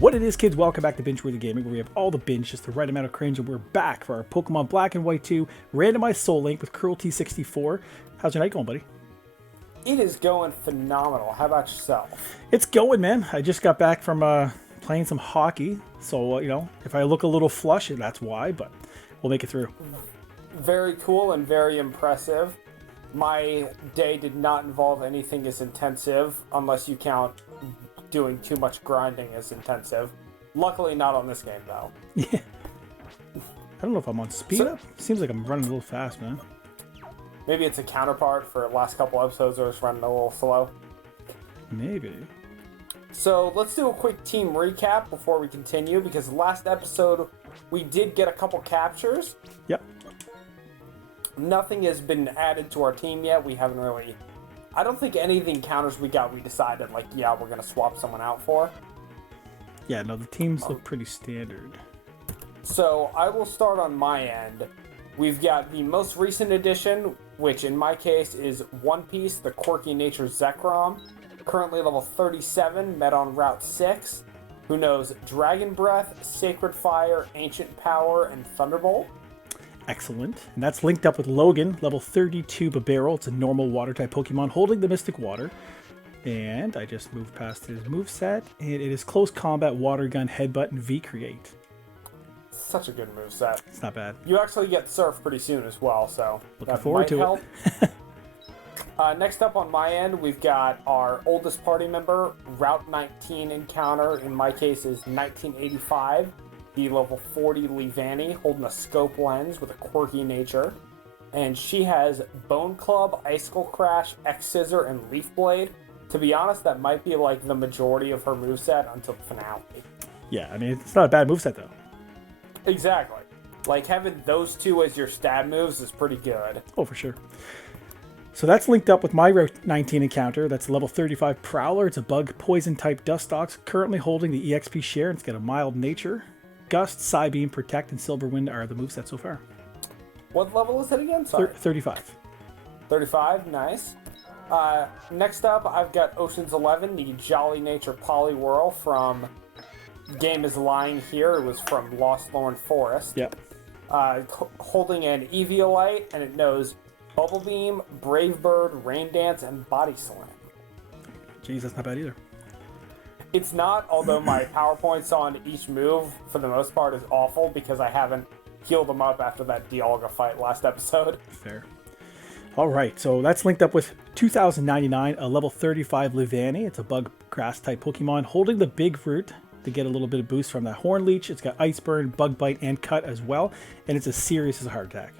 What it is, kids, welcome back to Binge Gaming, where we have all the binge, just the right amount of cringe, and we're back for our Pokemon Black and White 2 Randomized SoulLink with Cruelty64. How's your night going, buddy? It is going phenomenal. How about yourself? It's going, man. I just got back from playing some hockey, so, if I look a little flush, that's why, but we'll make it through. Very cool and very impressive. My day did not involve anything as intensive, unless you count doing too much grinding as intensive. Luckily not on this game, though. Yeah. I don't know if I'm on speed up. Seems like I'm running a little fast, man. Maybe it's a counterpart for the last couple episodes where I was running a little slow. Maybe. So let's do a quick team recap before we continue, because last episode we did get a couple captures. Yep. Nothing has been added to our team yet. We haven't really... I don't think any of the encounters we got, we decided, we're going to swap someone out for. Yeah, no, the teams look pretty standard. So I will start on my end. We've got the most recent edition, which in my case is One Piece, the Quirky Nature Zekrom. Currently level 37, met on Route 6. Who knows Dragon Breath, Sacred Fire, Ancient Power, and Thunderbolt. Excellent. And that's linked up with Logan, level 32 Babero. It's a normal water-type Pokemon holding the Mystic Water. And I just moved past his moveset. And it is Close Combat, Water Gun, Headbutt, and V-Create. Such a good moveset. It's not bad. You actually get Surf pretty soon as well, so looking forward to help. it. Next up on my end, we've got our oldest party member, Route 19 encounter. In my case is 1985. The level 40 Leavanny, holding a scope lens with a quirky nature. And she has Bone Club, Icicle Crash, X-Scissor, and Leaf Blade. To be honest, that might be like the majority of her moveset until the finale. Yeah, I mean, it's not a bad moveset, though. Exactly. Like, having those two as your stab moves is pretty good. Oh, for sure. So that's linked up with my Route 19 encounter. That's level 35 Prowler. It's a bug poison-type Dustox, currently holding the EXP share. It's got a mild nature. Gust, Psybeam, Protect, and Silver Wind are the moveset so far. What level is it again? Sorry. 35. 35, nice. Next up, I've got Ocean's 11, the Jolly Nature Poliwhirl from Game is Lying Here. It was from Lost Lorn Forest. Yep. Holding an Eviolite, and it knows Bubble Beam, Brave Bird, Rain Dance, and Body Slam. Jeez, that's not bad either. It's not, although my PowerPoints on each move, for the most part, is awful because I haven't healed them up after that Dialga fight last episode. Fair. All right, so that's linked up with 2099, a level 35 Leavanny. It's a bug grass-type Pokemon holding the Big Root to get a little bit of boost from that Horn Leech. It's got Ice Burn, Bug Bite, and Cut as well, and it's as serious as a heart attack.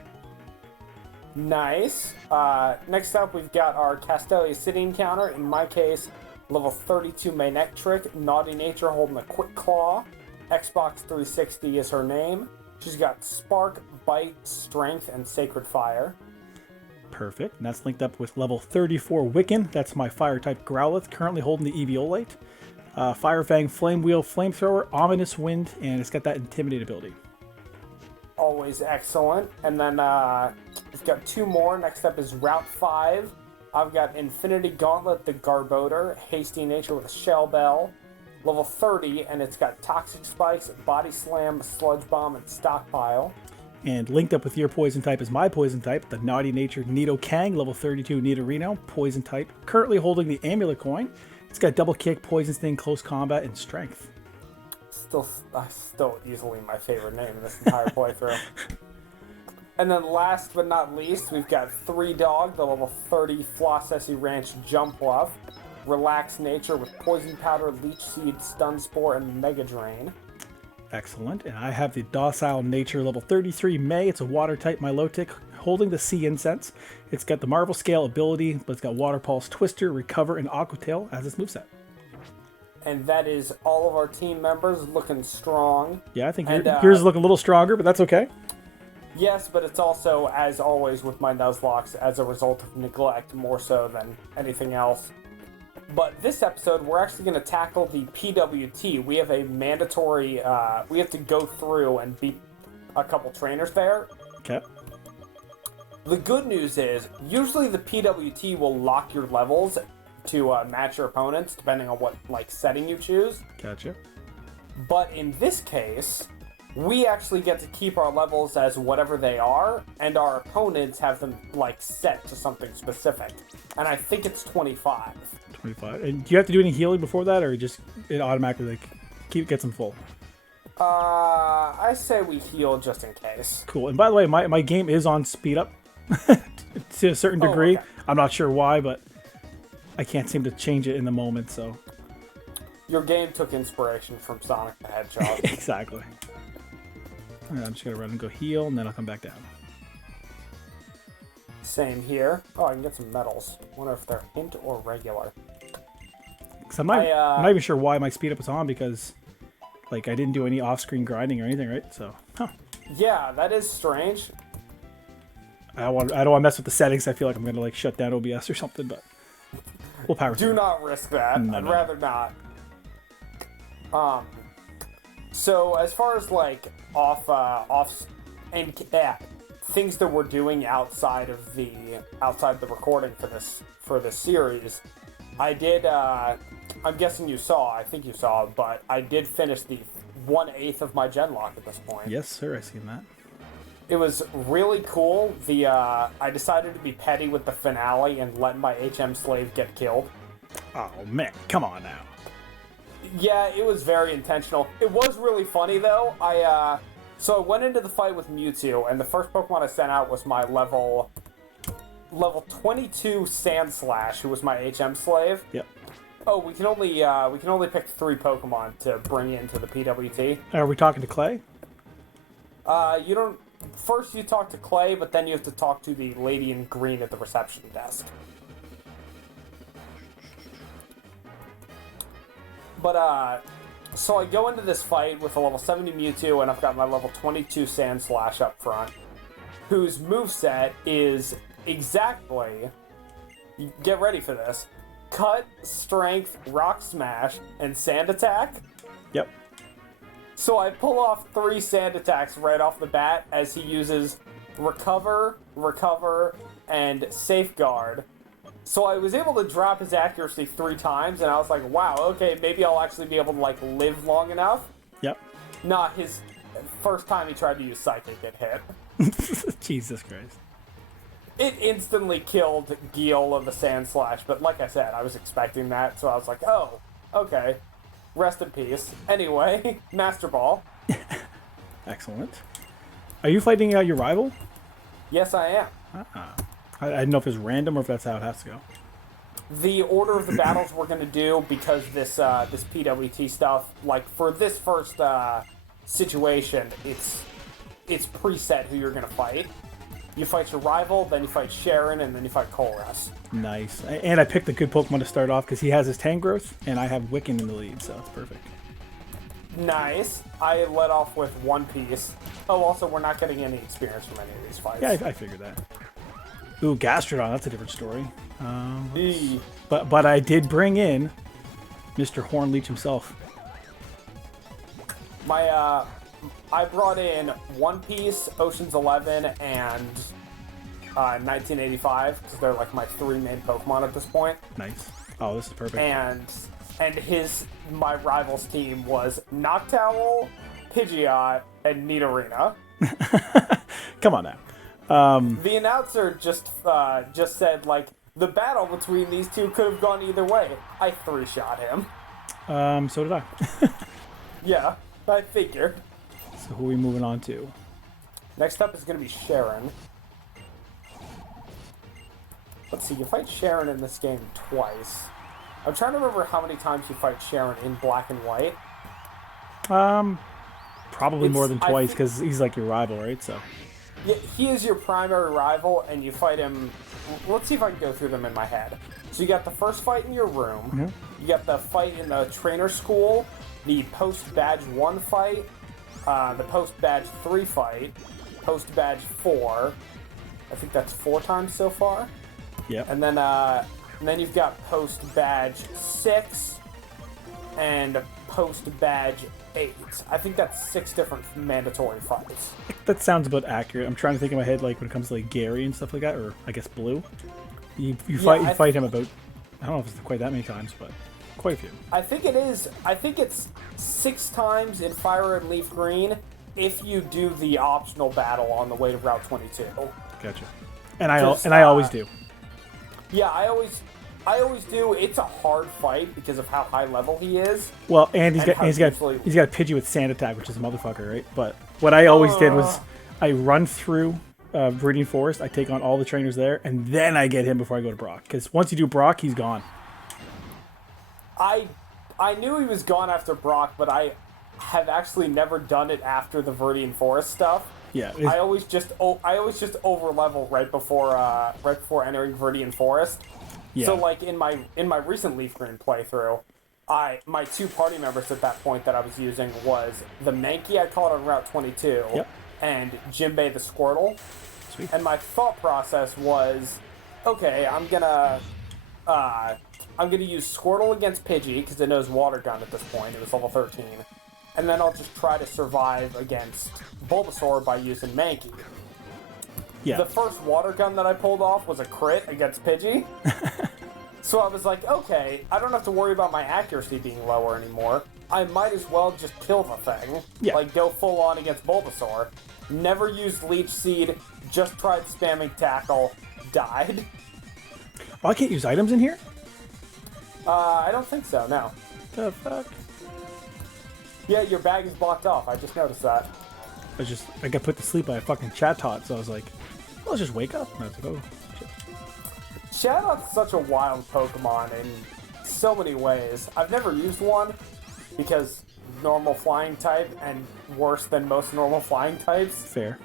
Nice. Next up, we've got our Castelia City encounter. In my case, level 32 Manectric, Naughty Nature holding a Quick Claw. Xbox 360 is her name. She's got Spark, Bite, Strength, and Sacred Fire. Perfect. And that's linked up with level 34 Wiccan. That's my Fire-type Growlithe, currently holding the Eviolite. Fire Fang, Flame Wheel, Flamethrower, Ominous Wind, and it's got that Intimidate ability. Always excellent. And then we've got two more. Next up is Route 5. I've got Infinity Gauntlet, the Garbodor, Hasty Nature with a Shell Bell, level 30, and it's got Toxic Spikes, Body Slam, Sludge Bomb, and Stockpile. And linked up with your poison type is my poison type, the Naughty Nature Nidoking, level 32 Nidorino, poison type, currently holding the Amulet Coin. It's got Double Kick, Poison Sting, Close Combat, and Strength. Still easily my favorite name in this entire playthrough. And then last but not least, we've got 3-Dog, the level 30 Flossessie Ranch Jump Bluff, Relaxed Nature with Poison Powder, Leech Seed, Stun Spore, and Mega Drain. Excellent. And I have the Docile Nature level 33 May. It's a Water-type Milotic holding the Sea Incense. It's got the Marvel Scale ability, but it's got Water Pulse, Twister, Recover, and Aqua Tail as its moveset. And that is all of our team members looking strong. Yeah, I think yours look a little stronger, but that's okay. Yes, but it's also, as always with my Nuzlocke, as a result of neglect more so than anything else. But this episode, we're actually going to tackle the PWT. We have a mandatory, we have to go through and beat a couple trainers there. Okay. The good news is, usually the PWT will lock your levels to match your opponents, depending on what setting you choose. Gotcha. But in this case, we actually get to keep our levels as whatever they are, and our opponents have them set to something specific. And I think it's 25. 25. And do you have to do any healing before that, or just it automatically gets them full? I say we heal just in case. Cool. And by the way, my game is on speed up to a certain degree. Okay. I'm not sure why, but I can't seem to change it in the moment, so. Your game took inspiration from Sonic the Hedgehog. Exactly. Alright, I'm just going to run and go heal, and then I'll come back down. Same here. Oh, I can get some medals. Wonder if they're hint or regular. Because I'm not even sure why my speed up is on, because I didn't do any off-screen grinding or anything, right? So, Yeah, that is strange. I don't want to mess with the settings. I feel like I'm going to shut down OBS or something, but we'll power through. Do not risk that. I'd rather not. So as far as things that we're doing outside the recording for this series, I did. I'm guessing you saw. I think you saw, but I did finish the 1/8 of my Genlock at this point. Yes, sir. I seen that. It was really cool. I decided to be petty with the finale and let my HM slave get killed. Oh man, come on now. Yeah, it was very intentional. It was really funny though. So I went into the fight with Mewtwo, and the first Pokemon I sent out was my level 22 Sandslash, who was my HM slave. Yep. Oh, we can only pick 3 Pokemon to bring into the PWT. Are we talking to Clay? You don't. First, you talk to Clay, but then you have to talk to the lady in green at the reception desk. But, so I go into this fight with a level 70 Mewtwo, and I've got my level 22 Sandslash up front, whose moveset is exactly, get ready for this, Cut, Strength, Rock Smash, and Sand Attack. Yep. So I pull off 3 Sand Attacks right off the bat as he uses Recover, and Safeguard. So I was able to drop his accuracy 3 times, and I was like, wow, okay, maybe I'll actually be able to, live long enough. Yep. Not his first time he tried to use Psychic, it hit. Jesus Christ. It instantly killed Geel of the Sandslash, but like I said, I was expecting that, so I was like, oh, okay. Rest in peace. Anyway, Master Ball. Excellent. Are you fighting your rival? Yes, I am. I didn't know if it's random or if that's how it has to go. The order of the battles we're going to do, because this PWT stuff, for this first situation, it's preset who you're going to fight. You fight your rival, then you fight Sharon, and then you fight Colress. Nice. And I picked a good Pokemon to start off because he has his Tangrowth, and I have Wiccan in the lead, so it's perfect. Nice. I let off with 1 piece. Oh, also, we're not getting any experience from any of these fights. Yeah, I figured that. Ooh, Gastrodon, that's a different story. But I did bring in Mr. Hornleech himself. I brought in One Piece, Ocean's 11, and 1985 because they're my 3 main Pokemon at this point. Nice. Oh, this is perfect. And my rival's team was Noctowl, Pidgeot, and Nidorina. Come on now. The announcer just said the battle between these two could have gone either way. I 3-shot him. So did I. Yeah, I figure. So who are we moving on to? Next up is going to be Sharon. Let's see, you fight Sharon in this game twice. I'm trying to remember how many times you fight Sharon in Black and White. Probably more than twice because he's your rival, right? So. Yeah, he is your primary rival, and you fight him. Let's see if I can go through them in my head. So you got the first fight in your room. Mm-hmm. You got the fight in the trainer school, the post-badge 1 fight, the post-badge 3 fight, post-badge 4. I think that's 4 times so far. Yep. And then you've got post-badge 6, and post badge 8. I think that's 6 different mandatory fights. That sounds about accurate. I'm trying to think in my head, like when it comes to like Gary and stuff like that, or I guess Blue. You fight him about, I don't know if it's quite that many times, but quite a few. I think it is. I think it's 6 times in Fire and Leaf Green if you do the optional battle on the way to Route 22. Gotcha. And I always do. Yeah, I always do. It's a hard fight because of how high level he is. Well, and he's got Pidgey with Sand Attack, which is a motherfucker, right? But what I always did was I run through Viridian Forest, I take on all the trainers there, and then I get him before I go to Brock. Because once you do Brock, he's gone. I knew he was gone after Brock, but I have actually never done it after the Viridian Forest stuff. Yeah, I always just over level right before entering Viridian Forest. Yeah. So like in my recent Leaf Green playthrough, my 2 party members at that point that I was using was the Mankey I caught on Route 22, yep, and Jinbei the Squirtle. Sweet. And my thought process was, okay, I'm gonna use Squirtle against Pidgey because it knows Water Gun at this point. It was level 13. And then I'll just try to survive against Bulbasaur by using Mankey. Yeah. The first Water Gun that I pulled off was a crit against Pidgey. So I was like, okay, I don't have to worry about my accuracy being lower anymore. I might as well just kill the thing. Yeah. Like, go full on against Bulbasaur. Never used Leech Seed, just tried spamming Tackle, died. Oh, I can't use items in here? I don't think so, no. The fuck? Yeah, your bag is blocked off. I just noticed that. I got put to sleep by a fucking Chatot, so I was like, well, let's just wake up. And I was like, oh, shit. Chatot's such a wild Pokemon in so many ways. I've never used one because normal flying type and worse than most normal flying types. Fair.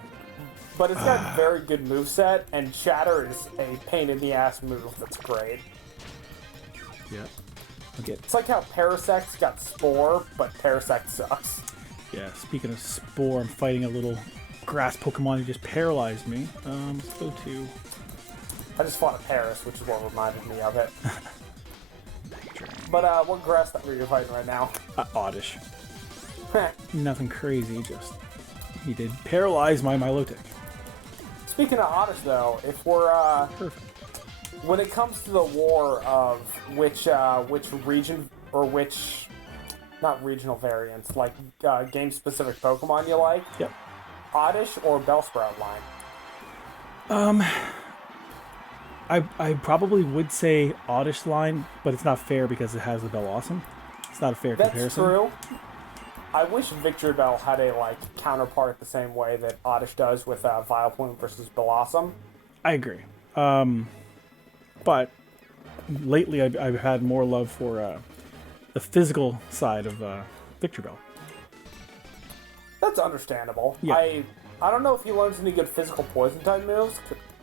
But it's got a very good moveset, and Chatter is a pain in the ass move that's great. Yeah. Okay. It's like how Parasect got Spore, but Parasect sucks. Yeah, speaking of Spore, I'm fighting a little grass Pokemon who just paralyzed me. Let's go to... I just fought a Paris, which is what reminded me of it. But what grass type are you fighting right now? Oddish. Nothing crazy, just... He did paralyze my Milotic. Speaking of Oddish, though, if we're... Perfect. When it comes to the war of which region, or which... Not regional variants, like game-specific Pokemon you like? Yep. Oddish or Bellsprout line? I probably would say Oddish line, but it's not fair because it has the Bellossom. It's not a fair comparison. That's true. I wish Victory Bell had a counterpart the same way that Oddish does with Vileplume versus Bellossom. I agree. But lately I've had more love for the physical side of Victory Bell. That's understandable. Yeah. I don't know if he learns any good physical poison type moves,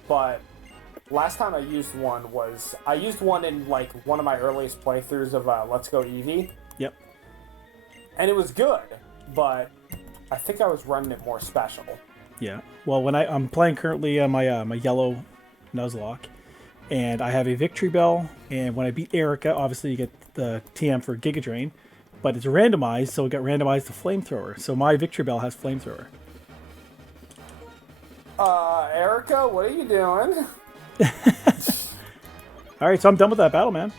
but last time I used one was in one of my earliest playthroughs of Let's Go Eevee. Yep. And it was good, but I think I was running it more special. Yeah. Well, when I'm playing currently my yellow Nuzlocke, and I have a Victory Bell, and when I beat Erica, obviously you get the TM for Giga Drain, but it's randomized, so it got randomized to Flamethrower. So my Victory Bell has Flamethrower. Erica, what are you doing? Alright, so I'm done with that battle, man.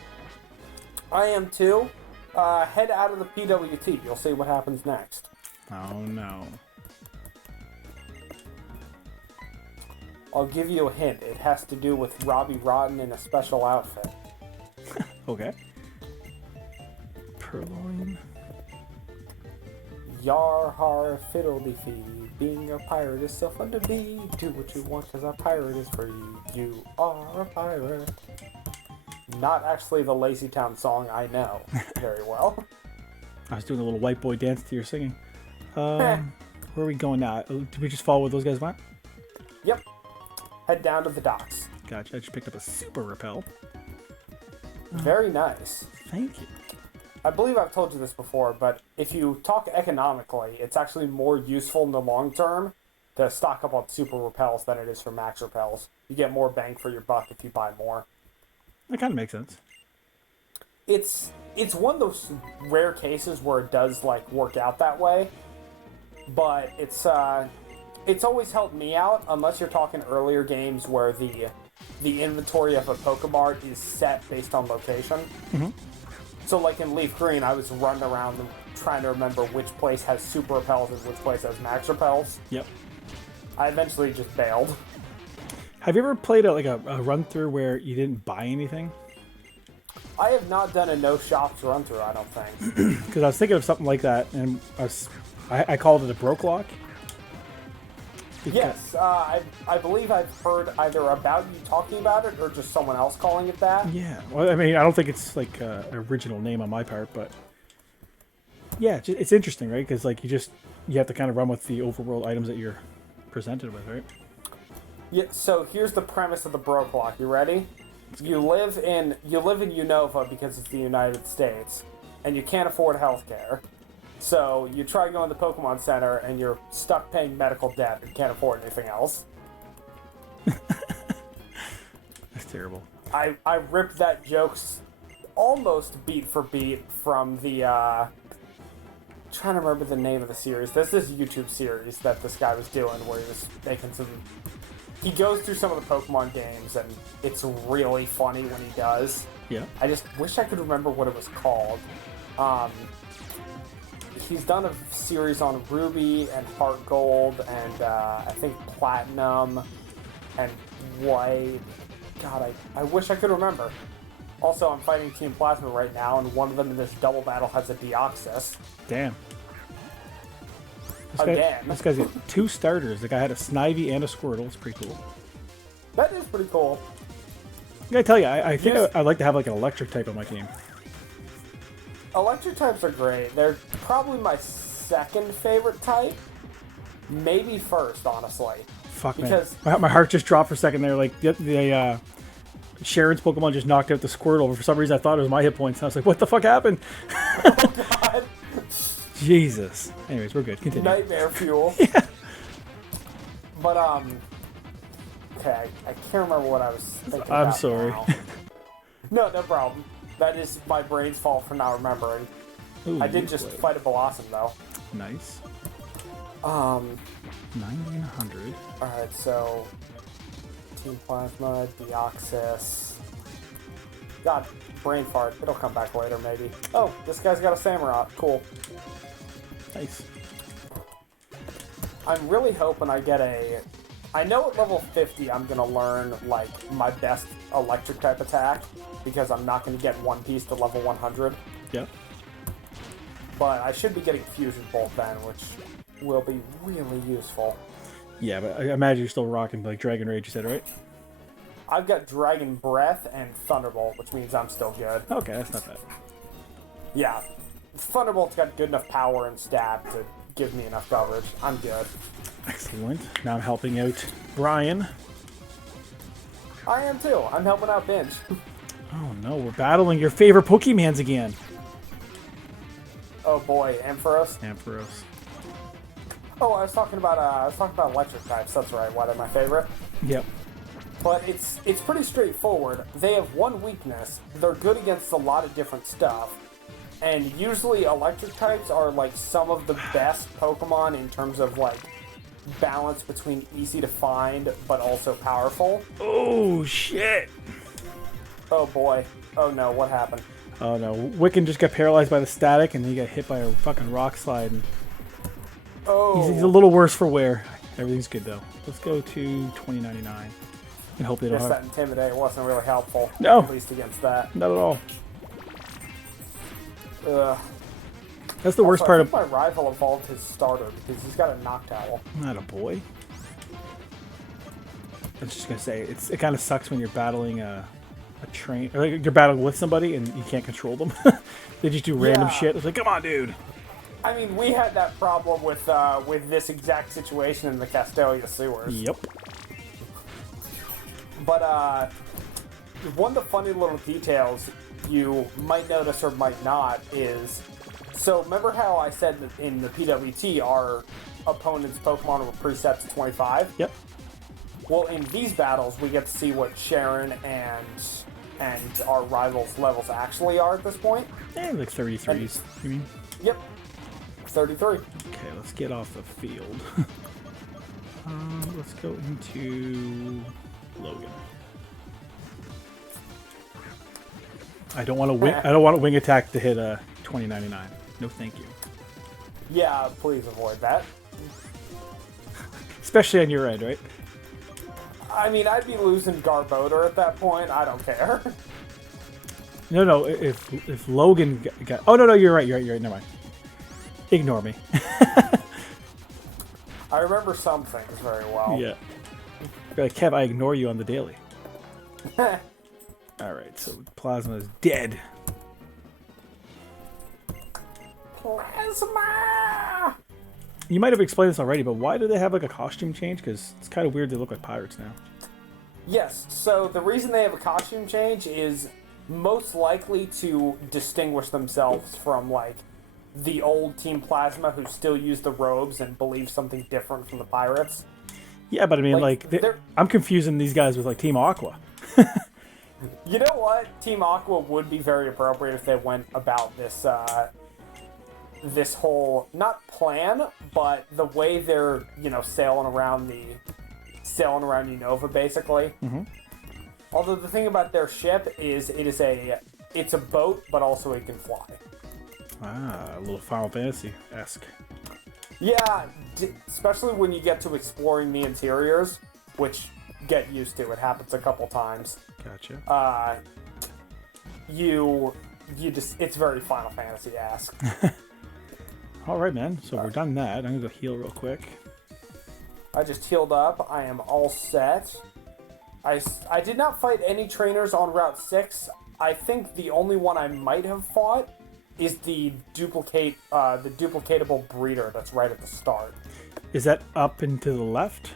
I am too. Head out of the PWT. You'll see what happens next. Oh no. I'll give you a hint. It has to do with Robbie Rotten in a special outfit. Okay. Purloin. Yar har fiddle-dee-fee. Being a pirate is so fun to be. Do what you want because a pirate is free. You are a pirate. Not actually the Lazy Town song, I know very well. I was doing a little white boy dance to your singing. Where are we going now? Did we just follow what those guys went? Yep. Head down to the docks. Gotcha. I just picked up a Super Repel. Very nice. Thank you. I believe I've told you this before, but if you talk economically, it's actually more useful in the long term to stock up on Super Repels than it is for Max Repels. You get more bang for your buck if you buy more. That kind of makes sense. it's one of those rare cases where it does like work out that way, but it's always helped me out unless you're talking earlier games where the inventory of a Pokemon is set based on location. Mm-hmm. So like in Leaf Green, I was running around trying to remember which place has super repels and which place has max repels. Yep. I eventually just bailed. Have you ever played a run through where you didn't buy anything? I have not done a no shops run through, I don't think. Because I was thinking of something like that, and I called it a broke lock. Yes, I believe I've heard either about you talking about it or just someone else calling it that. Yeah, well, I mean, I don't think it's like an original name on my part, but yeah, it's interesting, right? Because like you have to kind of run with the overworld items that you're presented with, right? Yeah. So here's the premise of the broke lock. You ready? You live in Unova because it's the United States, and you can't afford healthcare. So you try going to the Pokemon Center, and you're stuck paying medical debt and can't afford anything else. That's terrible. I ripped that joke almost beat for beat from the trying to remember the name of the series. There's this YouTube series that this guy was doing where he was making some. He goes through some of the Pokemon games, and it's really funny when he does. Yeah. I just wish I could remember what it was called. He's done a series on Ruby and Heart Gold and I think Platinum and White. God, I wish I could remember. Also, I'm fighting Team Plasma right now, and one of them in this double battle has a Deoxys. Damn. This guy's got 2 starters. The guy had a Snivy and a Squirtle. It's pretty cool. That is pretty cool. I gotta tell you, I think I'd like to have like an electric type on my team. Electric types are great. They're probably my second favorite type. Maybe first, honestly. Fuck, because man. My heart just dropped for a second there. Like, the Sharon's Pokemon just knocked out the Squirtle. But for some reason, I thought it was my hit points. And I was like, what the fuck happened? Oh, God. Jesus. Anyways, we're good. Continue. Nightmare fuel. Yeah. But, okay, I can't remember what I was thinking I'm about sorry. now. No problem. That is my brain's fault for not remembering. Ooh, I did just fight a Blossom, though. Nice. 900. Alright, so... Team Plasma, Deoxys... God, brain fart. It'll come back later, maybe. Oh, this guy's got a Samurott. Cool. Nice. I'm really hoping I get a... I know at level 50 I'm going to learn, like, my best electric type attack, because I'm not going to get One Piece to level 100. Yep. But I should be getting Fusion Bolt then, which will be really useful. Yeah, but I imagine you're still rocking, like, Dragon Rage, you said, right? I've got Dragon Breath and Thunderbolt, which means I'm still good. Okay, that's not bad. Yeah. Thunderbolt's got good enough power and stat to give me enough coverage. I'm good. Excellent. Now I'm helping out Brian. I am too. I'm helping out Binge. Oh no, we're battling your favorite Pokemans again. Oh boy, Ampharos. Ampharos. Oh, I was talking about electric types. That's right. Why they're my favorite. Yep. But it's pretty straightforward. They have one weakness. They're good against a lot of different stuff. And usually electric types are like some of the best Pokemon in terms of like balance between easy to find but also powerful. Oh shit. Oh boy. Oh no, what happened? Oh no, Wiccan just got paralyzed by the static and he got hit by a fucking rock slide. And oh. He's a little worse for wear. Everything's good though. Let's go to 2099 and hope they don't Guess have... that Intimidate wasn't really helpful. No. At least against that. Not at all. Ugh. That's the worst Also, part I of... think my rival evolved his starter because he's got a Noctowl. Not a boy. I was just gonna say, it kind of sucks when you're battling a train, or like you're battling with somebody and you can't control them. They just do random shit. It's like, come on, dude. I mean, we had that problem with this exact situation in the Castelia sewers. Yep. But one of the funny little details you might notice or might not is, so remember how I said that in the PWT our opponent's Pokemon were preset to 25? Yep. Well, in these battles we get to see what Sharon and and our rivals' levels actually are at this point. Like 33s, you mean? Yep. 33. Okay, let's get off the field. Let's go into Logan. I don't want to wing. I don't want to wing attack to hit 2099. No, thank you. Yeah, please avoid that. Especially on your end, right? I mean, I'd be losing Garbodor at that point. I don't care. No. If Logan got. Oh no, you're right. Never mind. Ignore me. I remember some things very well. Yeah. Kev, I ignore you on the daily. Alright, so Plasma is dead. Plasma! You might have explained this already, but why do they have like a costume change? Because it's kind of weird they look like pirates now. Yes, so the reason they have a costume change is most likely to distinguish themselves from, like, the old Team Plasma who still use the robes and believe something different from the pirates. Yeah, but I mean, I'm confusing these guys with, like, Team Aqua. You know what? Team Aqua would be very appropriate if they went about this, this whole, not plan, but the way they're, sailing around Unova, basically. Mm-hmm. Although the thing about their ship is it's a boat, but also it can fly. Ah, a little Final Fantasy-esque. Yeah, especially when you get to exploring the interiors, which get used to. It happens a couple times. Gotcha. It's very Final Fantasy-esque. All right, man. So we're done that. I'm gonna go heal real quick. I just healed up. I am all set. I did not fight any trainers on Route 6. I think the only one I might have fought is the duplicatable breeder that's right at the start. Is that up and to the left?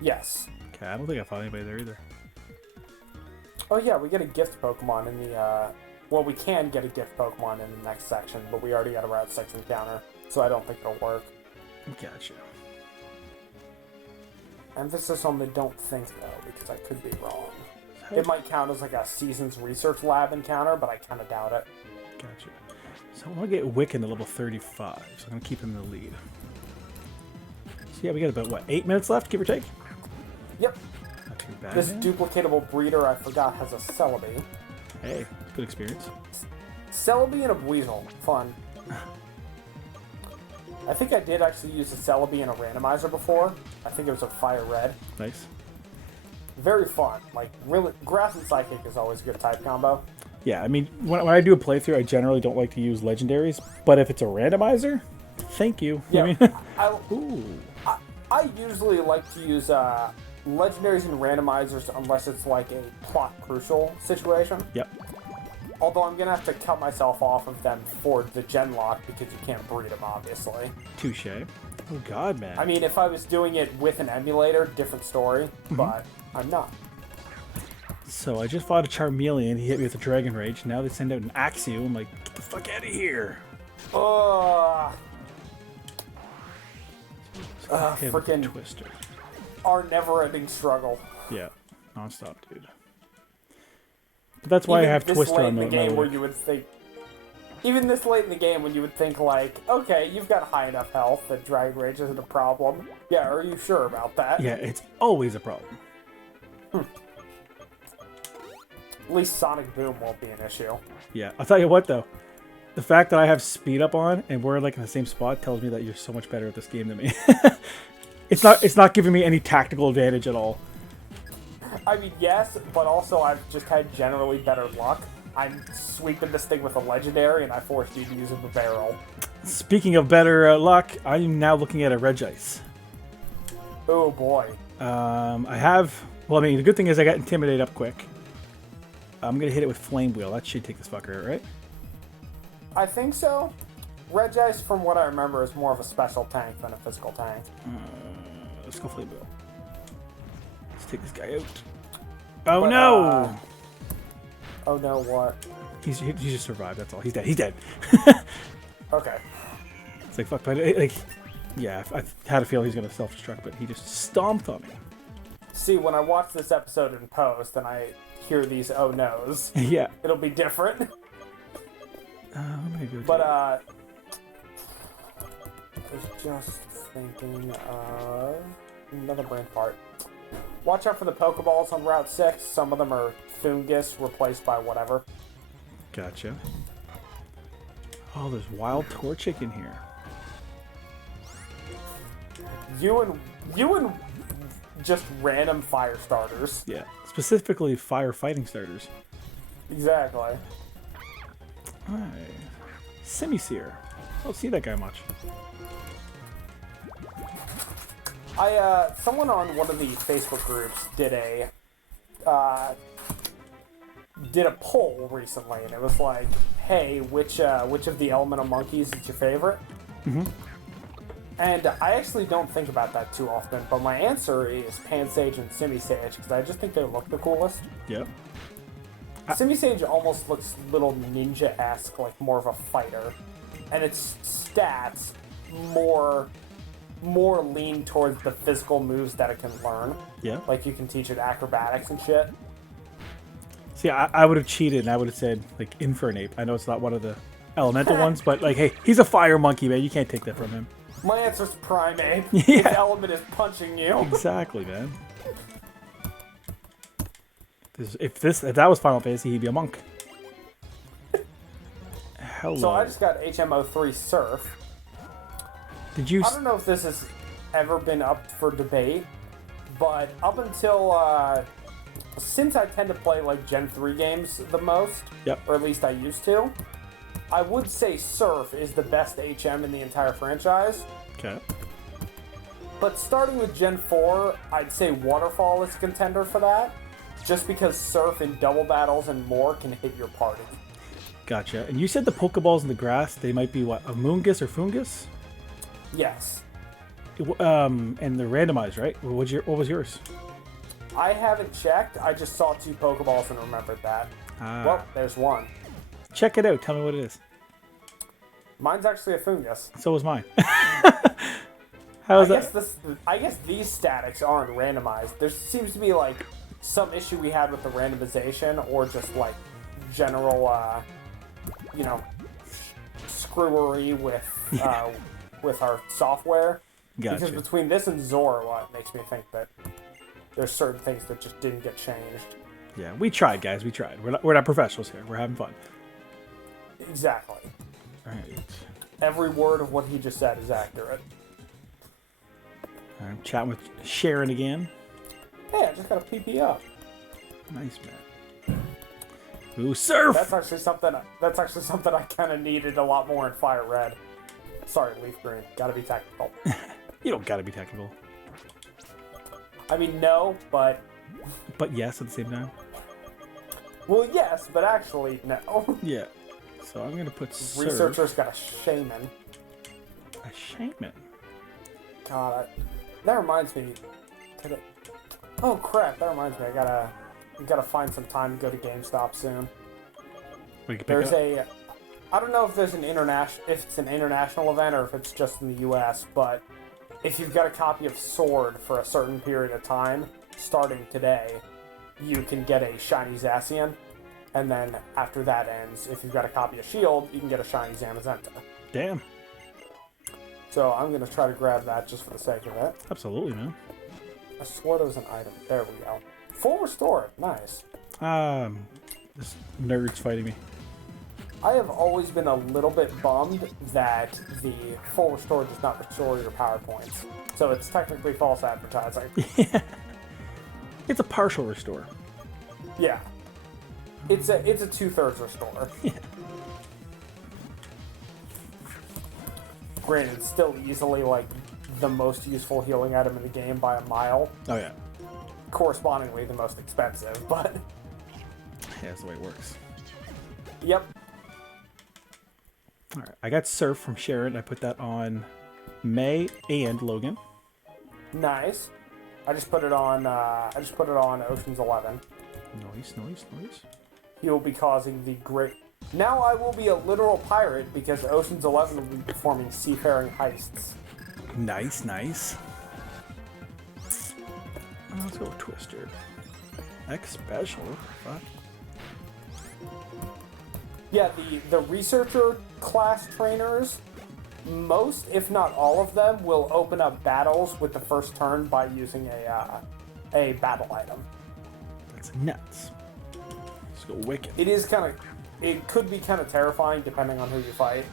Yes. Okay, I don't think I fought anybody there either. Oh yeah, we get a gift Pokemon in the, well, we can get a gift Pokemon in the next section, but we already got a Route 6 encounter, so I don't think it'll work. Gotcha. Emphasis on the don't think, though, because I could be wrong. It might count as like a Seasons Research Lab encounter, but I kind of doubt it. Gotcha. So I want to get Wiccan to level 35, so I'm going to keep him in the lead. So yeah, we got about, what, 8 minutes left, give or take? Yep. Not too bad. This duplicatable breeder, I forgot, has a Celebi. Hey, good experience. Celebi and a Weasel. Fun. I think I did actually use a Celebi and a randomizer before. I think it was a Fire Red. Nice. Very fun. Like, really, Grass and Psychic is always a good type combo. Yeah, I mean, when I do a playthrough, I generally don't like to use legendaries, but if it's a randomizer, thank you. Yeah, You know I usually like to use legendaries and randomizers unless it's like a plot crucial situation. Yep. Although I'm gonna have to cut myself off of them for the Genlock because you can't breed them, obviously. Touche. Oh god, man. I mean, if I was doing it with an emulator, different story, but I'm not. So I just fought a Charmeleon, he hit me with a Dragon Rage, now they send out an Axew, I'm like, get the fuck out of here! Freaking Twister. Our never-ending struggle. Yeah, non-stop, dude. But that's why I have Twister on the game where you would think... Even this late in the game when you would think, like, okay, you've got high enough health that Dragon Rage isn't a problem. Yeah, are you sure about that? Yeah, it's always a problem. At least Sonic Boom won't be an issue. Yeah, I'll tell you what, though. The fact that I have speed up on and we're like in the same spot tells me that you're so much better at this game than me. It's not giving me any tactical advantage at all. I mean, yes, but also I've just had generally better luck. I'm sweeping this thing with a legendary, and I forced you to use a barrel. Speaking of better luck, I'm now looking at a Regice. Oh boy. I have... Well, I mean, the good thing is I got Intimidate up quick. I'm going to hit it with Flame Wheel. That should take this fucker out, right? I think so. Regice, from what I remember, is more of a special tank than a physical tank. Let's go Flame Wheel. Let's take this guy out. Oh, no! Oh, no, what? He just survived, that's all. He's dead. He's dead. Okay. It's like, fuck, but, like... Yeah, I had a feeling he was going to self-destruct, but he just stomped on me. See, when I watch this episode in post and I hear these oh no's, Yeah. it'll be different. I'm gonna go. But I was just thinking of another brain fart. Watch out for the Pokeballs on Route 6. Some of them are fungus replaced by whatever. Gotcha. Oh, there's wild Torchic in here. You and just random fire starters. Yeah. Specifically firefighting starters. Exactly. Alright. Simisear. I don't see that guy much. Someone on one of the Facebook groups did a poll recently, and it was like, hey, which of the elemental monkeys is your favorite? Mm-hmm. And I actually don't think about that too often, but my answer is Pansage and Simisage, because I just think they look the coolest. Yep. Simisage almost looks a little ninja-esque, like more of a fighter. And its stats more lean towards the physical moves that it can learn. Yeah. Like you can teach it acrobatics and shit. See, I would have cheated and I would have said, like, Infernape. I know it's not one of the elemental ones, but, like, hey, he's a fire monkey, man. You can't take that from him. My answer's Primeape. Yeah. Its element is punching you. Exactly, man. If that was Final Fantasy, he'd be a monk. Hello. So I just got HMO3 Surf. Did you? I don't know if this has ever been up for debate, but up until since I tend to play like Gen 3 games the most, Yep. or at least I used to, I would say Surf is the best HM in the entire franchise. Okay. But starting with Gen 4, I'd say Waterfall is a contender for that, just because Surf in double battles and more can hit your party. Gotcha. And you said the Pokeballs in the grass, they might be what, a Moongus or Fungus? Yes. And they're randomized, right? What was yours? I haven't checked. I just saw 2 Pokeballs and remembered that. Ah. Well, there's one. Check it out. Tell me what it is. Mine's actually a Fungus. So was mine. How is that? I guess these statics aren't randomized. There seems to be like some issue we had with the randomization, or just like general, screwery with our software. Gotcha. Because between this and Zorua, it makes me think that there's certain things that just didn't get changed. Yeah, we tried, guys. We tried. We're not professionals here. We're having fun. Exactly. All right. Every word of what he just said is accurate. I'm chatting with Sharon again. Hey, I just got a PPO. Nice, man. Ooh, surf! That's actually something I kind of needed a lot more in Fire Red. Sorry, Leaf Green. Gotta be technical. You don't gotta be technical. I mean, no, but... But yes, at the same time. Well, yes, but actually, no. Yeah. So I'm gonna put surf. Researchers got a shaman. A shaman? God, that reminds me. Oh crap! That reminds me. I gotta find some time to go to GameStop soon. There's a. I don't know if there's if it's an international event or if it's just in the U.S. But if you've got a copy of Sword for a certain period of time, starting today, you can get a shiny Zacian. And then after that ends, if you've got a copy of Shield, you can get a shiny Zamazenta. Damn. So I'm going to try to grab that just for the sake of it. Absolutely, man. I swore there was an item. There we go. Full restore. Nice. This nerd's fighting me. I have always been a little bit bummed that the full restore does not restore your power points. So it's technically false advertising. Yeah. It's a partial restore. Yeah. It's a 2/3 restore. Yeah. Granted, still easily like the most useful healing item in the game by a mile. Oh yeah. Correspondingly, the most expensive, but Yeah, that's the way it works. Yep. All right, I got Surf from Sharon. I put that on May and Logan. Nice. I just put it on Ocean's 11. Nice. He will be causing the great. Now I will be a literal pirate because Ocean's 11 will be performing seafaring heists. Nice. Let's go with Twister. X special. What the fuck? Yeah, the researcher class trainers, most, if not all of them, will open up battles with the first turn by using a battle item. That's nuts. Let's go Wicked. It could be kind of terrifying depending on who you fight.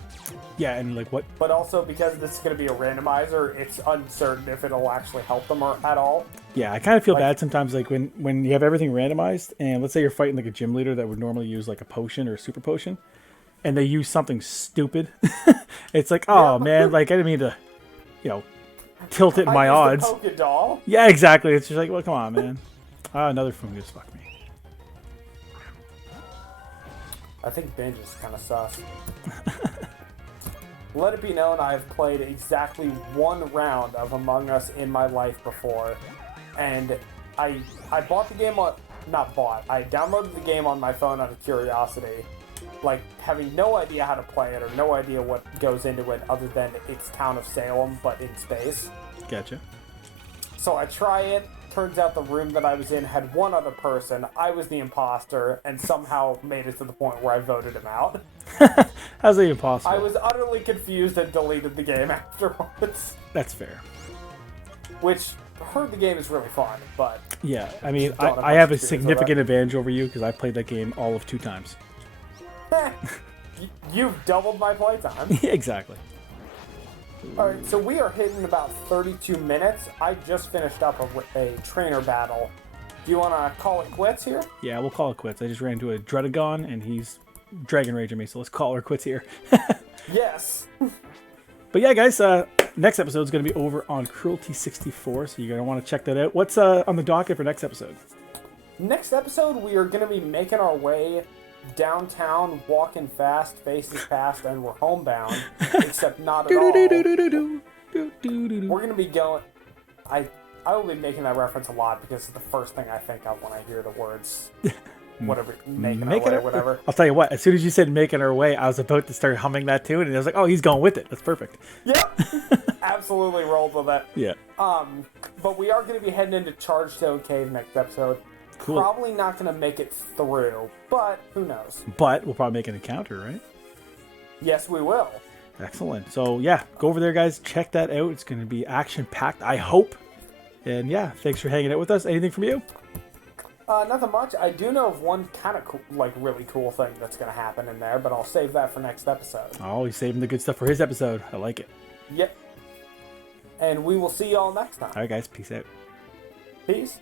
Yeah, and like what? But also because this is going to be a randomizer, it's uncertain if it'll actually help them or at all. Yeah, I kind of feel bad sometimes, like when you have everything randomized, and let's say you're fighting like a gym leader that would normally use like a potion or a super potion, and they use something stupid. It's like, oh man, like I didn't mean to, tilt it in my odds. I used the Poké-Doll. Yeah, exactly. It's just like, well, come on, man. Another fungus. Fuck me. I think Binge is kind of sus. Let it be known I have played exactly one round of Among Us in my life before, and I bought the game on... Not bought. I downloaded the game on my phone out of curiosity, like having no idea how to play it or no idea what goes into it other than it's Town of Salem, but in space. Gotcha. So I try it. Turns out the room that I was in had one other person. I was the imposter, and somehow made it to the point where I voted him out. How's that even possible? I was utterly confused and deleted the game afterwards. That's fair. Which, heard the game is really fun, but... Yeah, I mean, I have a significant advantage over you because I played that game all of 2 times. You've doubled my playtime. Exactly. Alright, so we are hitting about 32 minutes. I just finished up a trainer battle. Do you want to call it quits here? Yeah, we'll call it quits. I just ran into a Dredagon, and he's Dragon Raging me, so let's call her quits here. Yes. But yeah, guys, next episode is going to be over on Cruelty 64, so you're going to want to check that out. What's on the docket for next episode? Next episode, we are going to be making our way downtown, walking fast, faces past, and we're homebound, except not at all. We're going to be going... I will be making that reference a lot because it's the first thing I think of when I hear the words... Whatever, making our way, whatever. I'll tell you what, as soon as you said making our way, I was about to start humming that tune, and I was like, oh, he's going with it. That's perfect. Yep. Absolutely rolled with it. Yeah. But we are going to be heading into Chargestone Cave next episode. Cool. Probably not going to make it through, but who knows? But we'll probably make an encounter, right? Yes, we will. Excellent. So, yeah, go over there, guys. Check that out. It's going to be action-packed, I hope. And, yeah, thanks for hanging out with us. Anything from you? Nothing much. I do know of one kind of cool, really cool thing that's going to happen in there, but I'll save that for next episode. Oh, he's saving the good stuff for his episode. I like it. Yep. And we will see y'all next time. All right, guys. Peace out. Peace.